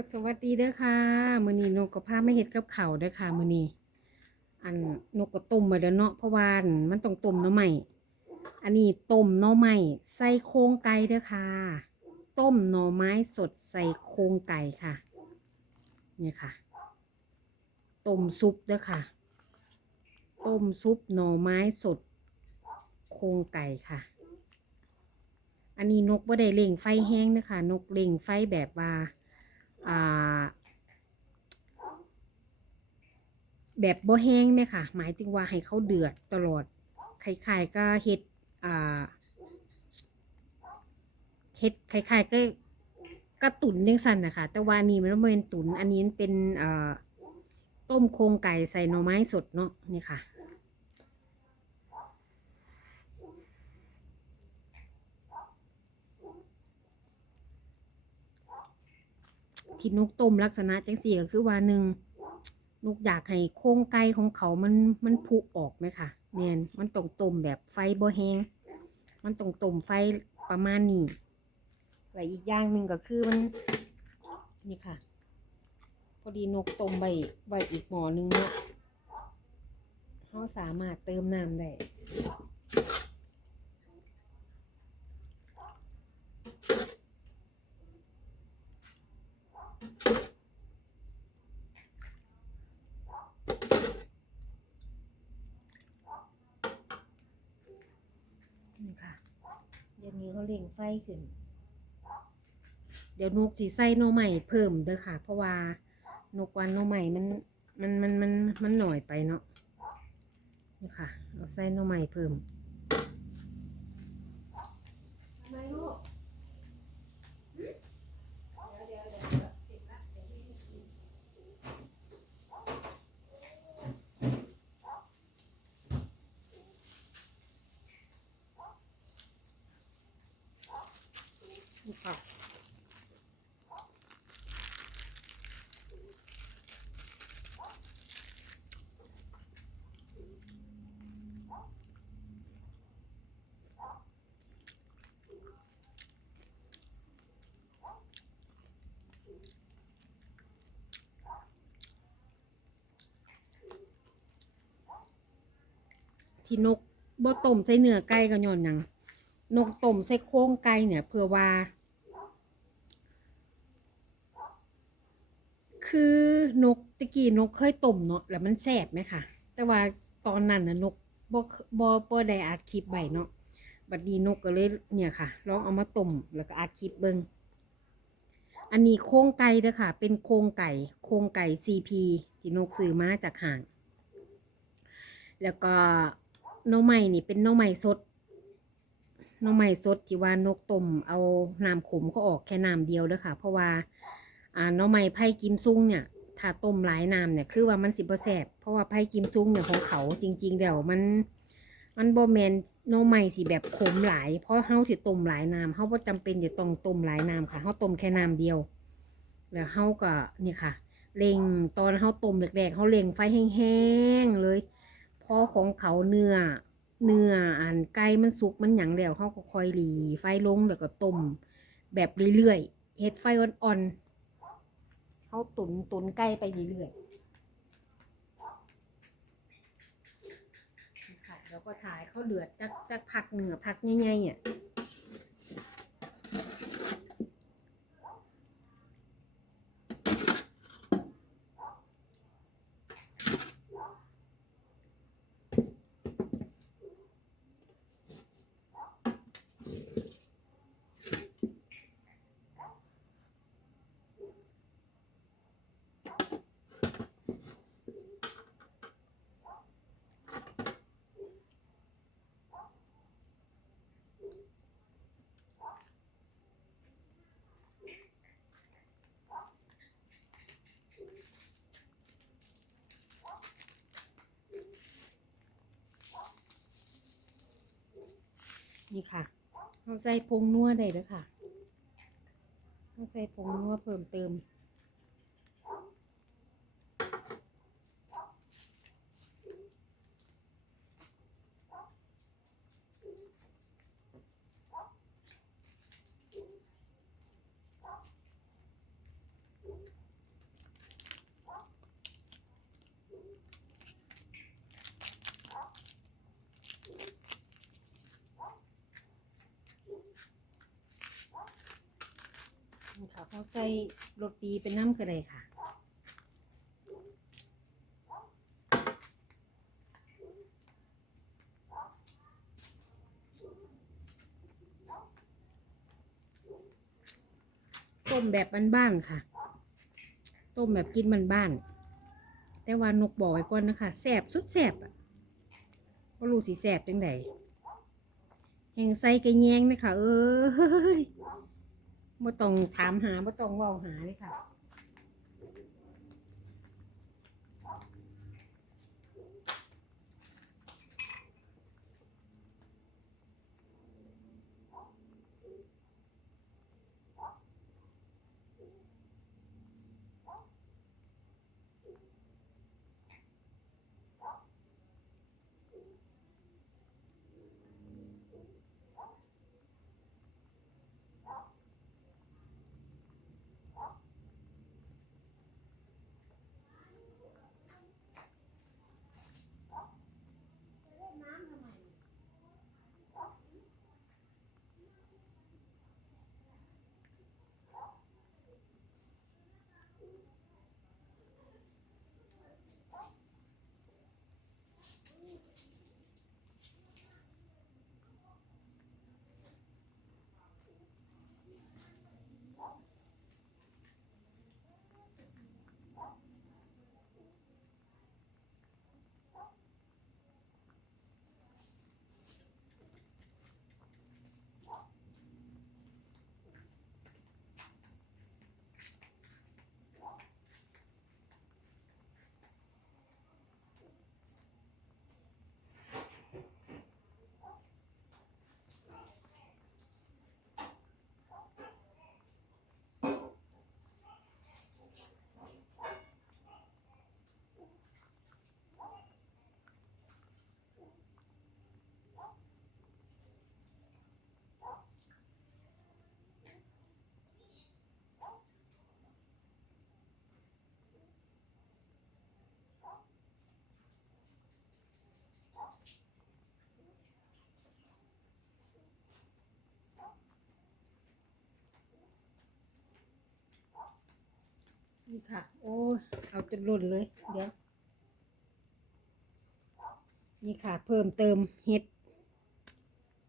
กับสวัสดีเด้อค่ะมือนี้นกกับพาไม่เฮ็ดกับเข้าเด้อค่ะมือนี้อันนกก็ต้มมาแล้วเนาะเพราะว่านมันต้องต้มหน่อไม้อันนี้ต้มหน่อไม้ใส่โครงไก่เด้อค่ะ ต้มหน่อไม้สดใส่โครงไก่ค่ะนี่ค่ะต้มซุปเด้อค่ะ ต้มซุปหน่อไม้สด โครงไก่ค่ะ อันนี้นกว่าได้เล่งไฟแห้งนะคะนกเล่งไฟแบบว่าอ่า แบบบ่แห้งไหมค่ะ หมายถึงว่าให้เขาเดือดตลอดคล้ายๆก็เฮ็ดอ่าเฮ็ดคล้ายๆก็กระตุนยังสั่นนะคะแต่ว่านี่มันเป็นตุน อันนี้เป็นอ่อต้มโครงไก่ใส่หน่อไม้สดเนาะนี่ค่ะ ที่นกต้มลักษณะจังสี่ก็คือว่าหนึ่งนกอยากให้โครงไก่ของเขามันมันผุออกไหมค่ะแมนมันต้องต้มแบบไฟบ่แห้งมันต้องต้มไฟประมาณนี้และอีกอย่างหนึ่งก็คือมันนี่ค่ะ พอดีนกต้มใบใบอีกหมอนึงเนาะเขาสามารถเติมน้ำได้ นี่ค่ะ เดี๋ยวนี้เขาเร่งไฟขึ้น เดี๋ยวนกสีใส่นใหม่เพิ่มเด้อค่ะ เพราะว่านกวันโนใหม่มันมันมันมันมันหน่อยไปเนาะนี่ค่ะเราใส่โนใหม่เพิ่มนี่ค่ะ ที่นกบ่ต้มใส่เนื้อไก่ก็ย้อนหยังนกต้มใส่โครงไก่เนี่ย เพื่อว่า คือนกตะกี้นกเคยต้มเนาะแล้วมันแซ่บไหมค่ะ แต่ว่าตอนนั้นน่ะนกบ่บ่บ่ได้อัดคลิปไว้เนาะบัดนี้นกก็เลยเนี่ยค่ะลองเอามาต้มแล้วก็อัดคลิปเบิ่งอันนี้โครงไก่เด้อค่ะ เป็นโครงไก่ โครงไก่ CP ที่นกซื้อมาจากห้าง แล้วก็ น้องใหม่นี่เป็นหน้องใหม่สดหน้องใหม่สดที่ว่านกต้มเอาน้ำขมก็ออกแค่น้ำเดียวเด้อค่ะ เพราะว่าอ่าหน้องใหม่ไผ่กิมซุงเนี่ยถ้าต้มหลายน้ำเนี่ยคือว่ามันสิบแซ่บเพราะว่าไผ่กิมซุงเนี่ยของเขาจริง ๆ เดี๋ยวมันมันบ่แมนหน้องใหม่สิแบบขมหลาย เพราะเฮาสิต้มหลายน้ำเฮาบ่จำเป็นจะต้องต้มหลายน้ำค่ะเฮาต้มแค่น้ำเดียวแล้วเฮาก็นี่ค่ะเล็งตอนเฮาต้มแรกๆเฮาเล็งไฟแห้งๆเลย อของเขาเนื้อ เนื้ออันไก่มันสุกมันหยังแล้วเขาก็คอยหลีไฟลงแล้วก็ต้มแบบเรื่อยๆเฮ็ดไฟอ่อนๆเขาตุนตุนไก่ไปเรื่อยๆค่ะแล้วก็ถ่ายเขาเดือดจักจักพักเหนือะพักง่ายๆอะ นี่ค่ะเราใส่ผงนัวได้เลยค่ะเราใส่ผงนัวเพิ่มเติม ค่ะ เขาใส่โรตีเป็นน้ำกระได้ค่ะ ต้มแบบบ้านๆค่ะ ต้มแบบกินบ้านๆแต่ว่านกบอกไว้ก่อนนะคะแสบสุดแสบอะก็รู้สิแสบจังไดแห่งใส่กระแยงไหมคะเอ้ย บ่ต้องถามหาบ่ต้องเว้าหาเลยค่ะี่ค่ะ โอ้เอาจนหล่นเลย เดี๋ยว นี่ค่ะ เพิ่มเติมเห็ด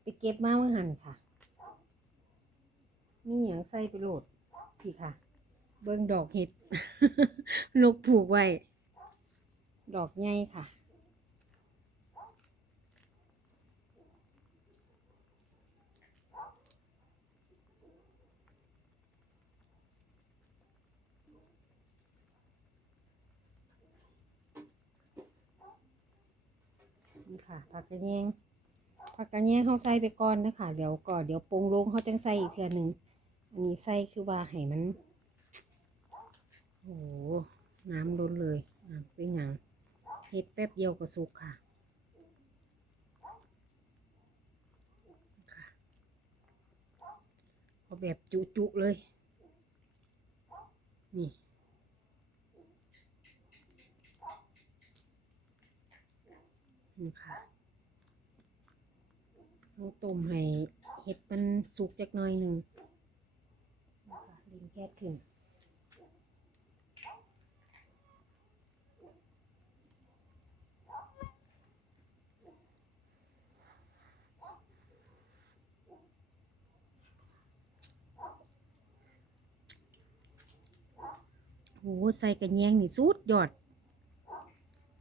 ไปเก็บมาเมื่อหันค่ะ มีอย่างใส่ไปโหลด พี่ค่ะ เบิ้งดอกเห็ด ลูกผูกไว้ ดอกใหญ่ค่ะ ผักกระแยงผักกระแยงเขาใส่ไปก่อนนะคะเดี๋ยวก่อนเดี๋ยวปรุงลงเขาจังใส่อีกเทื่อหนึ่งอันนี้ใส่คือว่าให้มันโอ้โหน้ำล้นเลยอะเป็นอย่างเฮ็ดแป๊บเดียวก็สุกค่ะค่ะเอาแบบจุๆเลย นี่นี่ค่ะ ต้องต้มให้เห็ดมันสุกจักหน่อยหนึ่งนะคะลิงแก๊สขึ้นโอ้ใส่กระแยงนี่สุดยอด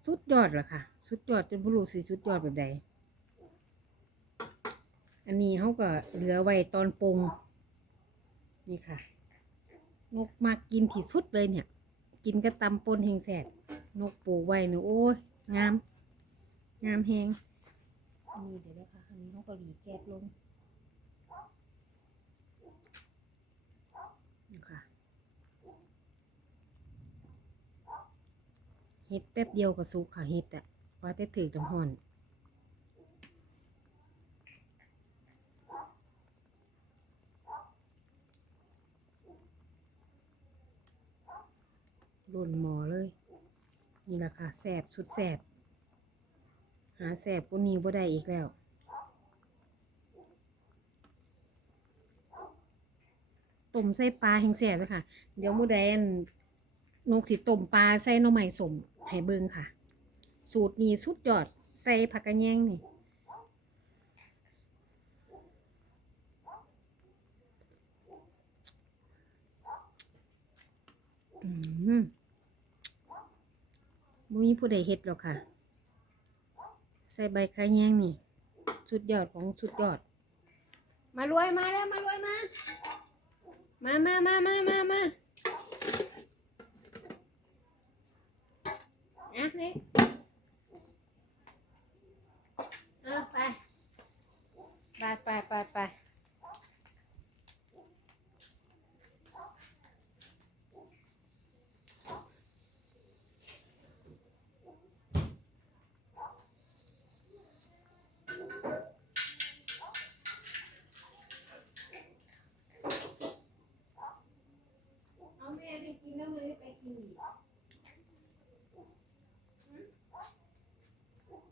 สุดยอดเหรอค่ะ สุดยอดจนบ่รู้สิสุดยอดแบบใด อันนี้เขาก็เหลือไว้ตอนปรุงนี่ค่ะ นกมากินที่สุดเลยเนี่ย กินกระตำปนแหงแสดนกปลูกไว้เนอะโอ้ยงาม งามแหงนนี้เดี๋ยวนะคะอันนี้เขาก็หลีแก๊สลงนี่ค่ะเฮ็ดแป๊บเดียวก็สุกค่ะเฮ็ดอะว่าแต่ถือน้ำห่อน หล่นหมอเลย นี่ แสบสุดแสบหาแสบกว่านี้บ่ได้อีกแล้ว ต้มใส่ปลาแห้งแซ่บเลยค่ะ เดี๋ยวมื้อใดนนกสิต้มปลาใส่น่อไม้สมให้เบิ่งค่ะ สูตรนี้สุดยอดใส่ผักกระแยงนี่อืม บ่มีผู้ใดเฮ็ดหรอกค่ะ ใส่ใบกระแยงนี่ สุดยอดของสุดยอด มารวยมาแล้วมารวยมา มามามามามามาอะนี่เอาไป ไปไปไปไป เอาแม่ไปกินแล้วมันไปกินอีก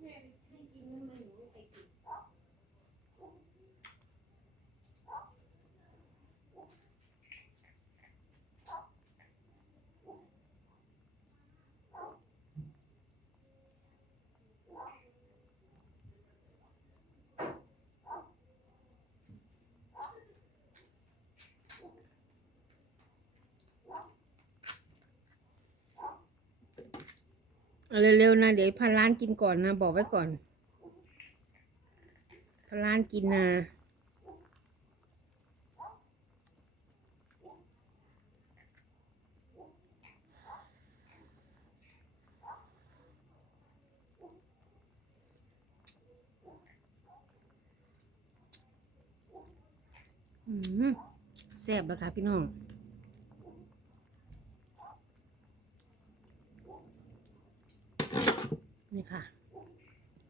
แม่ให้กินแล้วมันหนูไปกิน เอาเร็วๆนะเดี๋ยวพาร้านกินก่อนนะบอกไว้ก่อนพาร้านกินนะอืมแซ่บแล้วค่ะพี่น้อง นี่ค่ะ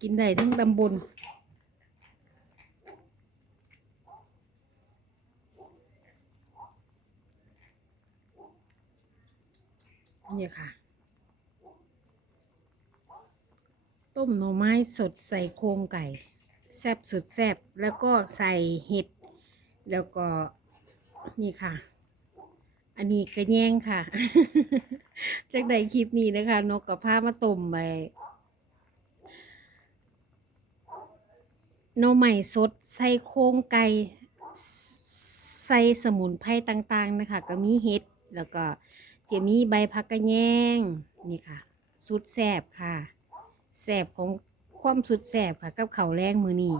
กินได้ทั้งตำบลเนี่ยค่ะ ต้มหน่อไม้สดใส่โครงไก่ แซบสุดแซบแล้วก็ใส่เห็ด แล้วก็นี่ค่ะ อันนี้กระแยงค่ะ จากใดคลิปนี้นะคะ นกกับผ้ามาต้มไป หน่อใหม่สดใส่โครงไก่ใส่สมุนไพรต่างๆนะคะ ก็มีเห็ดแล้วก็จะมีใบผักกระแยงนี่ค่ะ สุดแสบค่ะแสบของความสุดแสบค่ะ กับเขาวแรงมือนี้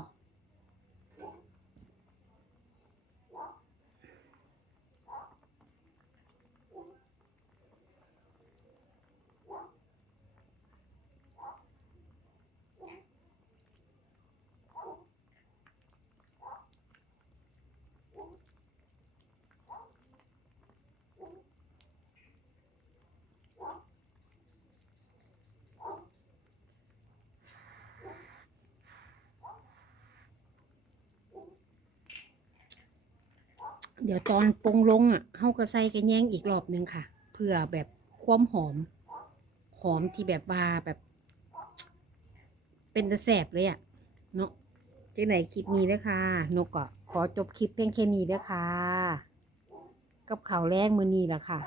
ดี๋ยวตอนปรุงลงอะเฮาก็ใส่กระแยงอีกรอบหนึงค่ะ เพื่อแบบความหอม หอมที่แบบว่าแบบ เป็นตะแสบเลยอะเนาะจังไหนคลิปนี้เด้อค่ะ นกก็ขอจบคลิปเพียงแค่นี้เด้อค่ะ กับข่าวแรกมือนี้แหละค่ะ